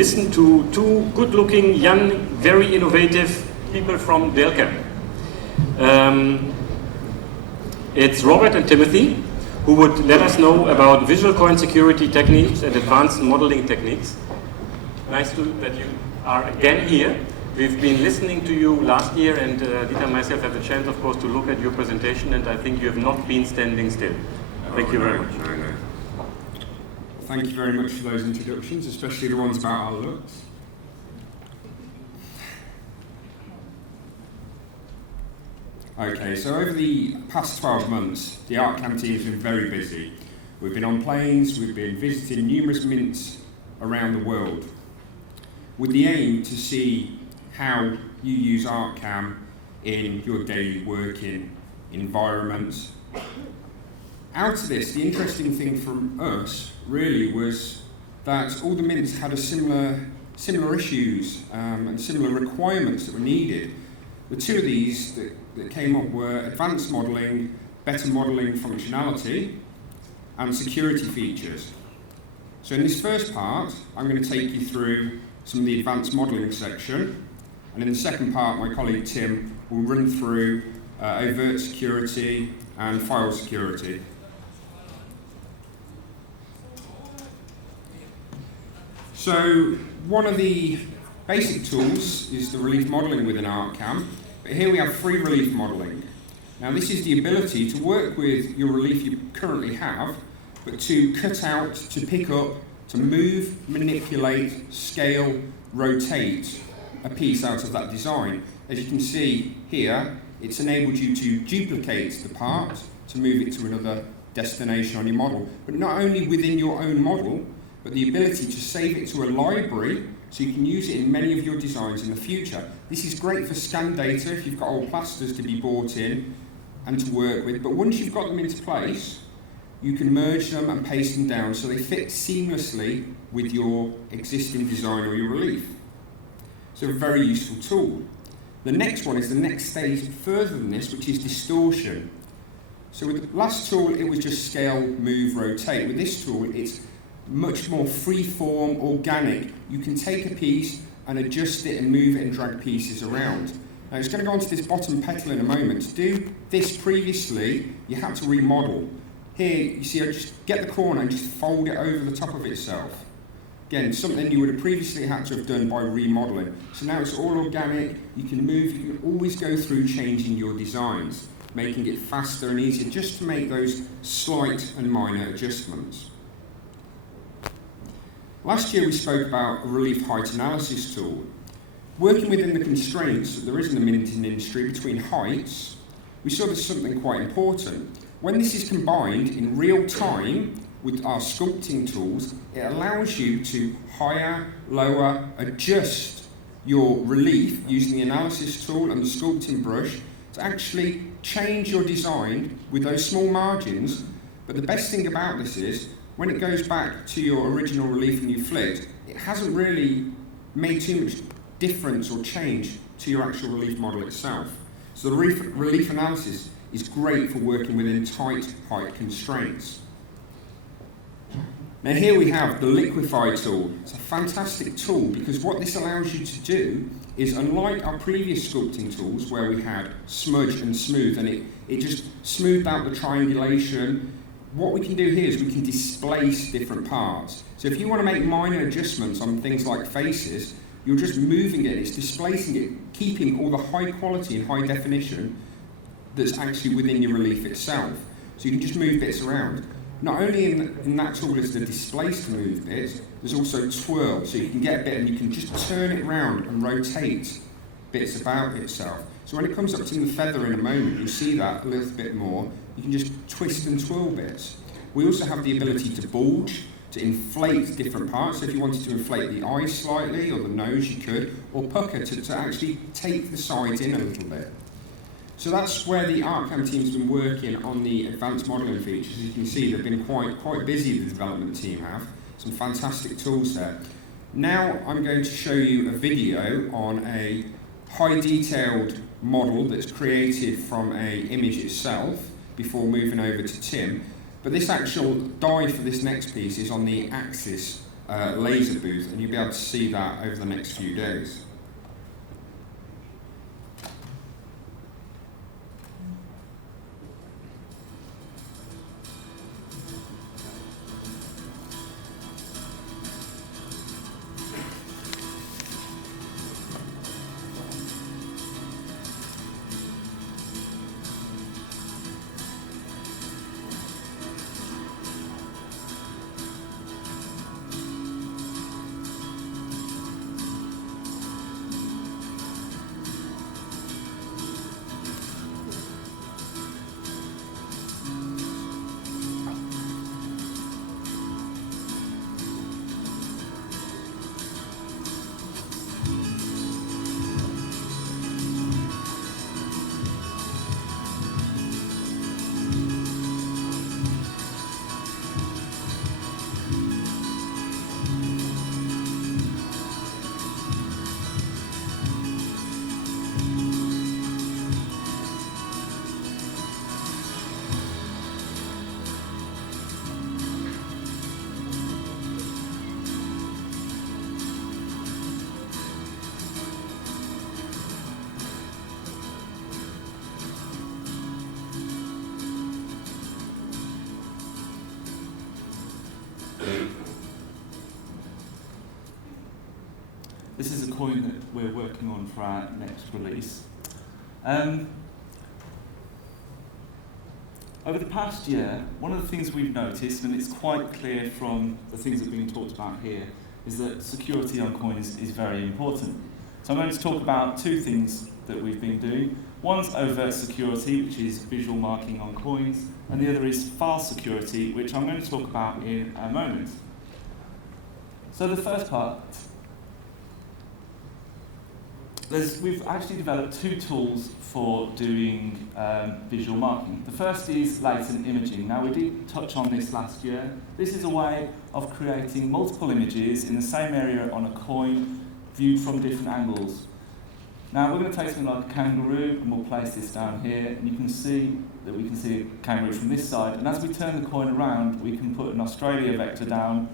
listen to two good-looking, young, very innovative people from DELCAM. It's Robert and Timothy, who would let us know about visual coin security techniques and advanced modeling techniques. Nice that you are again here. We've been listening to you last year, and Dieter and myself have the chance, of course, to look at your presentation, and I think you have not been standing still. Thank you very much. No. Thank you very much for those introductions, especially the ones about our looks. Okay, so over the past 12 months, the ArtCAM team has been very busy. We've been on planes, we've been visiting numerous mints around the world, with the aim to see how you use ArtCAM in your daily working environment. Out of this, the interesting thing from us really was that all the mints had a similar issues and similar requirements that were needed. The two of these that came up were advanced modelling, better modelling functionality, and security features. So in this first part, I'm going to take you through some of the advanced modelling section, and in the second part, my colleague Tim will run through overt security and file security. So one of the basic tools is the relief modelling within ArtCAM, but here we have free relief modelling. Now this is the ability to work with your relief you currently have, but to cut out, to pick up, to move, manipulate, scale, rotate a piece out of that design. As you can see here, it's enabled you to duplicate the part, to move it to another destination on your model, but not only within your own model, but the ability to save it to a library so you can use it in many of your designs in the future. This is great for scan data if you've got old plasters to be brought in and to work with, but once you've got them into place, you can merge them and paste them down so they fit seamlessly with your existing design or your relief. So a very useful tool. The next one is the next stage further than this, which is distortion. So with the last tool, it was just scale, move, rotate. With this tool, it's much more free-form, organic. You can take a piece and adjust it and move it and drag pieces around. Now it's going to go onto this bottom petal in a moment. To do this previously, you had to remodel. Here, you see, I just get the corner and just fold it over the top of itself. Again, something you would have previously had to have done by remodeling. So now it's all organic, you can move, you can always go through changing your designs, making it faster and easier, just to make those slight and minor adjustments. Last year we spoke about a relief height analysis tool. Working within the constraints that there is in the minting industry between heights, we saw there's something quite important. When this is combined in real time with our sculpting tools, it allows you to higher, lower, adjust your relief using the analysis tool and the sculpting brush to actually change your design with those small margins. But the best thing about this is, when it goes back to your original relief and you flipped, it hasn't really made too much difference or change to your actual relief model itself. So the relief analysis is great for working within tight height constraints. Now here we have the liquefy tool. It's a fantastic tool because what this allows you to do is, unlike our previous sculpting tools where we had smudge and smooth and it just smoothed out the triangulation, what we can do here is we can displace different parts. So if you want to make minor adjustments on things like faces, you're just moving it, it's displacing it, keeping all the high quality and high definition that's actually within your relief itself. So you can just move bits around. Not only in that tool is the displace to move bits, there's also twirl, so you can get a bit and you can just turn it around and rotate bits about itself. So when it comes up to the feather in a moment, you'll see that a little bit more. You can just twist and twirl bits. We also have the ability to bulge, to inflate different parts. So if you wanted to inflate the eyes slightly or the nose, you could, or pucker to actually take the sides in a little bit. So that's where the ArtCAM team's been working on the advanced modelling features. As you can see, they've been quite busy, the development team have. Some fantastic tools there. Now I'm going to show you a video on a high detailed model that's created from an image itself before moving over to Tim. But this actual die for this next piece is on the axis laser booth, and you'll be able to see that over the next few days. This is a coin that we're working on for our next release. Over the past year, one of the things we've noticed, and it's quite clear from the things that are being talked about here, is that security on coins is very important. So I'm going to talk about two things that we've been doing. One's overt security, which is visual marking on coins, and the other is file security, which I'm going to talk about in a moment. So the first part, we've actually developed two tools for doing visual marking. The first is latent imaging. Now, we did touch on this last year. This is a way of creating multiple images in the same area on a coin viewed from different angles. Now, we're going to take something like a kangaroo, and we'll place this down here, and you can see that we can see a kangaroo from this side, and as we turn the coin around, we can put an Australia vector down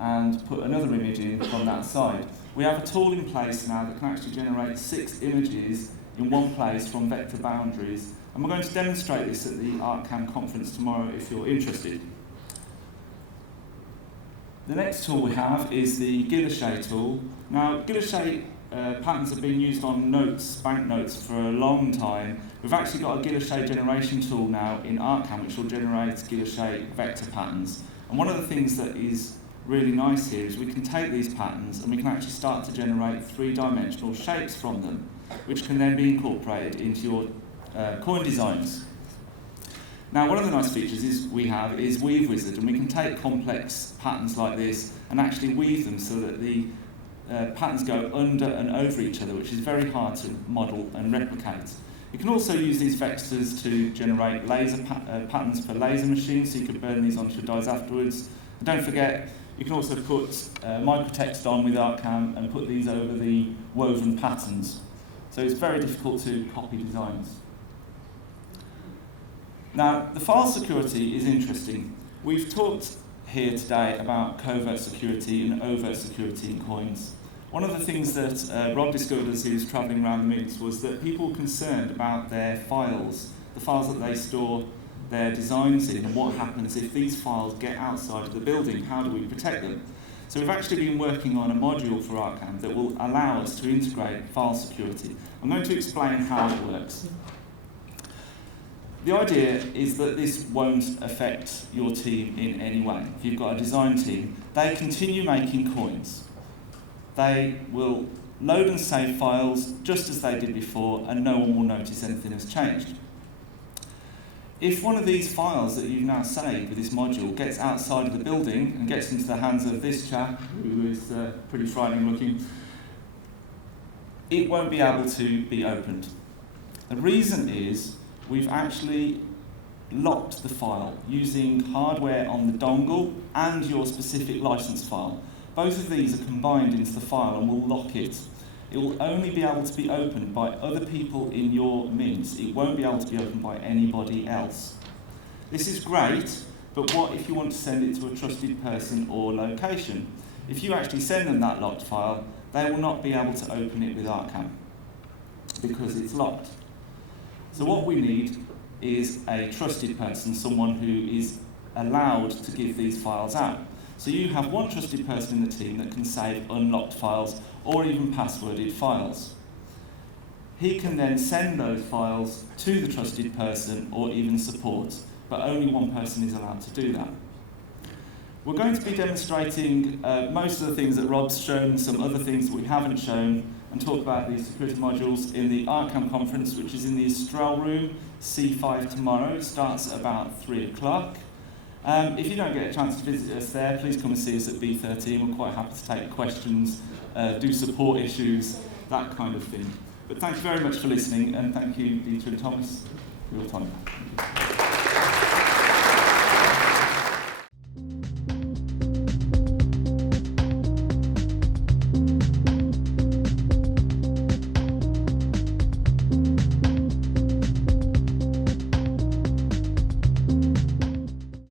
and put another image in from that side. We have a tool in place now that can actually generate 6 images in one place from vector boundaries, and we're going to demonstrate this at the ArtCAM conference tomorrow if you're interested. The next tool we have is the Guilloche tool. Now, Guilloche patterns have been used on notes, banknotes, for a long time. We've actually got a Guilloche generation tool now in ArtCAM which will generate Guilloche vector patterns. And one of the things that is really nice here is we can take these patterns and we can actually start to generate 3-dimensional shapes from them, which can then be incorporated into your coin designs. Now, one of the nice features is Weave Wizard, and we can take complex patterns like this and actually weave them so that the patterns go under and over each other, which is very hard to model and replicate. You can also use these vectors to generate laser patterns for laser machines, so you could burn these onto your dies afterwards. And don't forget, you can also put microtext on with ArtCAM and put these over the woven patterns. So it's very difficult to copy designs. Now, the file security is interesting. We've talked here today about covert security and overt security in coins. One of the things that Rob discovered as he was travelling around the meets was that people were concerned about their files, the files that they store their designs in, and what happens if these files get outside of the building, how do we protect them? So we've actually been working on a module for ArtCAM that will allow us to integrate file security. I'm going to explain how it works. The idea is that this won't affect your team in any way. If you've got a design team, they continue making coins. They will load and save files just as they did before, and no one will notice anything has changed. If one of these files that you've now saved with this module gets outside of the building and gets into the hands of this chap, who is pretty frightening looking, it won't be able to be opened. The reason is we've actually locked the file using hardware on the dongle and your specific license file. Both of these are combined into the file and will lock it. It will only be able to be opened by other people in your mint. It won't be able to be opened by anybody else. This is great, but what if you want to send it to a trusted person or location? if you actually send them that locked file, they will not be able to open it with ArtCAM because it's locked. So what we need is a trusted person, someone who is allowed to give these files out. So you have one trusted person in the team that can save unlocked files or even passworded files. He can then send those files to the trusted person or even support, but only one person is allowed to do that. We're going to be demonstrating most of the things that Rob's shown, some other things that we haven't shown, and talk about these security modules in the ArtCAM conference, which is in the Estrell room, C5 tomorrow. It starts at about 3 o'clock. If you don't get a chance to visit us there, please come and see us at B13. We're quite happy to take questions, do support issues, that kind of thing. But thank you very much for listening, and thank you, Dieter and Thomas, for your time.